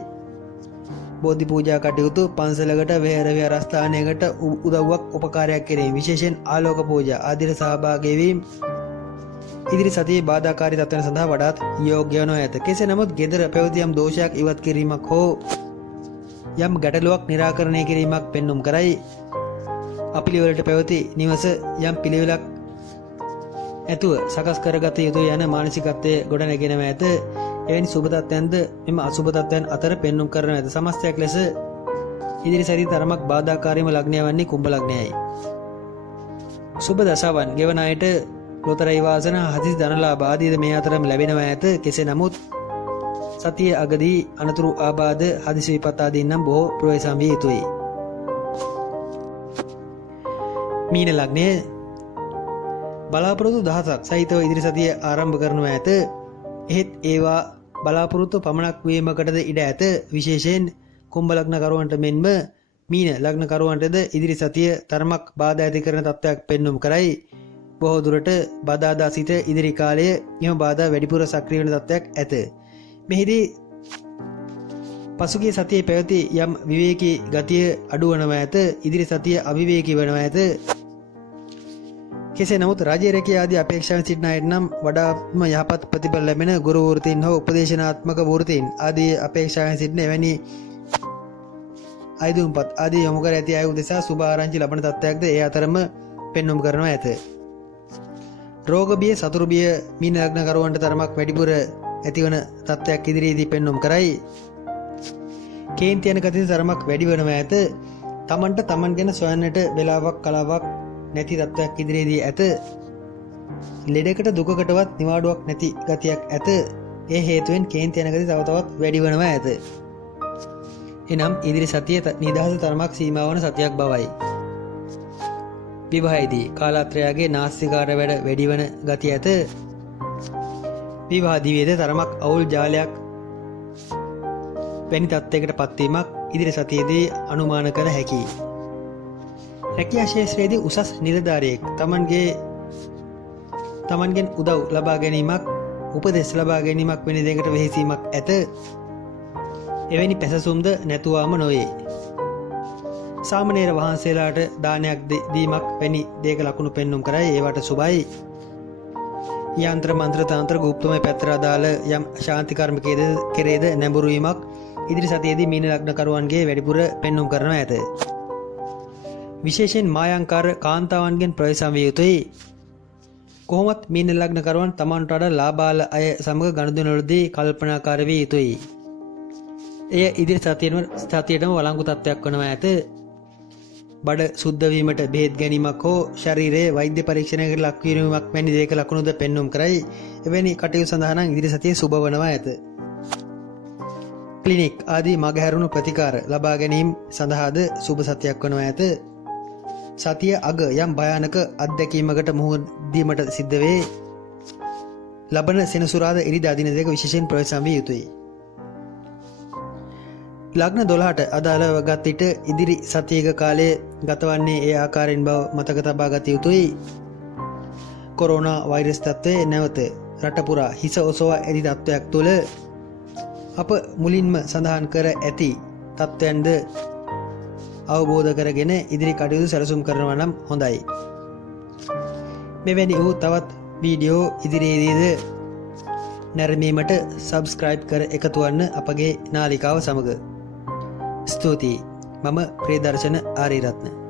බෝධි පූජා කටයුතු, පන්සලකට, විහාර විහාරස්ථානයකට උදව්වක් උපකාරයක් කිරීම, විශේෂයෙන් ආලෝක පූජා ආදීට සහභාගී වීම ඉදිරි සතියේ බාධාකාරී තත්ත්වයන් සඳහා වඩාත් යෝග්‍ය වනු ඇත. කෙසේ නමුත් gedara පැවති යම් දෝෂයක් ඉවත් කිරීමක් හෝ යම් ගැටලුවක් निराකරණය කිරීමක් පෙන්වුම් කරයි. අපිළිවෙලට පැවති නිවස යම් පිළිවෙලක් ඇතුව සකස් කරගත යුතු යන මානසිකත්වයේ ගොඩනැගෙනව ඇත. එවැනි සුබ තත්ත්වයන්ද මෙම අසුබ තත්ත්වයන් අතර පෙන්වුම් කරන ඇත. සමස්තයක් ලෙස ඉදිරි සතියේ තරමක් බාධාකාරීම ලග්නය වන්නේ කුම්භ ලග්නයයි. සුබ දසාවන් ගෙවන අයට ලොතරැයි වාසන, හදිසි ධනලාභ ආදීද මේ අතරම ලැබෙනවා ඇත. කෙසේ නමුත් සතියේ අගදී අනතුරු ආබාධ, හදිසි විපත් ආදීන් නම් බොහෝ ප්‍රවේශම් විය යුතුයි. මීන ලග්නය බලාපොරොත්තු දහසක් සහිතව ඉදිරි සතිය ආරම්භ කරනු ඇත. එහෙත් ඒවා බලාපොරොත්තු පමණක් වීමකටද ඉඩ ඇත. විශේෂයෙන් කුම්භ ලග්න කරුවන්ට මෙන්ම මීන ලග්න කරුවන්ටද ඉදිරි සතිය තරමක් බාධා ඇති කරන තත්ත්වයක් පෙන්වුම් කරයි. බොහෝ දුරට බදාදා සිට ඉදිරි කාලයේ එම බාධා වැඩිපුර සක්‍රිය වෙන තත්ත්වයක් ඇත. මෙහිදී පසුගිය සතියේ පැවති යම් විවේකී ගතිය අඩු වනවා ඇත. ඉදිරි සතිය අවිවේකී වනවා ඇත. කෙසේ නමුත් රාජ්‍ය රැකියා ආදී අපේක්ෂාවෙන් සිටින අයට නම් වඩාත්ම යහපත් ප්‍රතිඵල ලැබෙන ගුරු වෘත්තීන් හෝ උපදේශනාත්මක වෘත්තීන් ආදී අපේක්ෂාවෙන් සිටින එවැනි අයදුම්පත් ආදී යොමු කර ඇති අය උදෙසා සුභ ආරංචි ලබන තත්ත්වයක්ද ඒ අතරම පෙන්වුම් කරනවා ඇත. රෝග බිය, සතුරු බිය මීන ලග්න කරුවන්ට තරමක් වැඩිපුර ඇතිවන තත්ත්වයක් ඉදිරියේදී පෙන්වුම් කරයි. කේන්ති යන ගතිය තරමක් වැඩි වෙනවා ඇත. Tamanට Taman ගැන සොයන්නට වෙලාවක් කලාවක් නැති තත්ත්වයක් ඉදිරියේදී ඇත. ලෙඩකට දුකකටවත් නිවාඩුවක් නැති ගතියක් ඇත. ඒ හේතුවෙන් කේන්ති යන ගතිය තව තවත් වැඩි වෙනවා ඇත. එනම් ඉදිරි සතිය නිදහස තරමක් සීමා වන සතියක් බවයි. විවාහයේදී කාලාත්‍රයාගේ නාස්තිකාර වැඩ වැඩි වන ගතිය ඇත. විවාහ දිවියේදී තරමක් අවුල් ජාලයක් වැනි තත්ත්වයකට පත්වීමක් ඉදිරි සතියේදී අනුමාන කළ හැකියි. රැකියා ශාස්ත්‍රයේදී උසස් නිලධාරියෙක් තමන්ගෙන් උදව් ලබා ගැනීමක්, උපදෙස් ලබා ගැනීමක් වෙන දෙයකට වෙහෙසීමක් ඇත. එවැනි පැසසුම්ද නැතුවාම නොවේ. සාමණේර වහන්සේලාට දානයක් දීමක් වැනි දෙයක ලකුණු පෙන්වුම් කරයි. ඒවට සුබයි. යන්ත්‍ර මන්ත්‍ර තන්ත්‍ර ගුප්තමය පැත්තට අදාළ යම් ශාන්ති කර්ම කෙරේද නැඹුරු වීමක්, ඉදිරි සතියේදී මීන ලග්නකරුවන්ගේ වැඩිපුර පෙන්නුම් කරනවා ඇත. විශේෂයෙන් මායංකාර කාන්තාවන්ගෙන් ප්‍රවේශම් විය යුතුයි. කොහොමත් මීන ලග්නකරුවන් තමන්ට වඩා ලාභාල අය සමග ගනුදෙනුවලදී කල්පනාකාර විය යුතුයි. එය ඉදිරි සතියටම වළංගු තත්ත්වයක් වනවා ඇත. බඩ සුද්ධ වීමට බෙහෙත් ගැනීමක් හෝ ශරීරයේ වෛද්‍ය පරීක්ෂණයකට ලක්වීමක් වැනි දේක ලකුණුද පෙන්නුම් කරයි. එවැනි කටයුතු සඳහා නම් ඉදිරි සතියේ සුබ වනවා ඇත. ක්ලිනික් ආදී මගහැරුණු ප්‍රතිකාර ලබා ගැනීම සඳහාද සුබ සතියක් වනවා ඇත. සතිය අග යම් භයානක අත්දැකීමකට මුහුණ දීමට සිද්ධ වේ. ලබන සෙනසුරාදා ඉරිදා දින දෙක විශේෂයෙන් ප්‍රවේශම් විය යුතුයි. ලග්න 12ට අදාළව ගත් විට ඉදිරි සතියක කාලයේ ගතවන්නේ ඒ ආකාරයෙන් බව මතක තබා ගත යුතුයි. කොරෝනා වෛරස් තත්ත්වයේ නැවත රට පුරා හිස ඔසවා ඇති තත්ත්වයක් තුළ අප මුලින්ම සඳහන් කර ඇති තත්ත්වයන්ද අවබෝධ කරගෙන ඉදිරි කටයුතු සැලසුම් කරනවා නම් හොඳයි. මෙවැනි වූ තවත් වීඩියෝ ඉදිරියේදීද නැරඹීමට සබ්ස්ක්‍රයිබ් කර එකතු වන්න අපගේ නාලිකාව සමග. ස්තුතියි. මම ප්‍රියදර්ශන ආරියරත්න.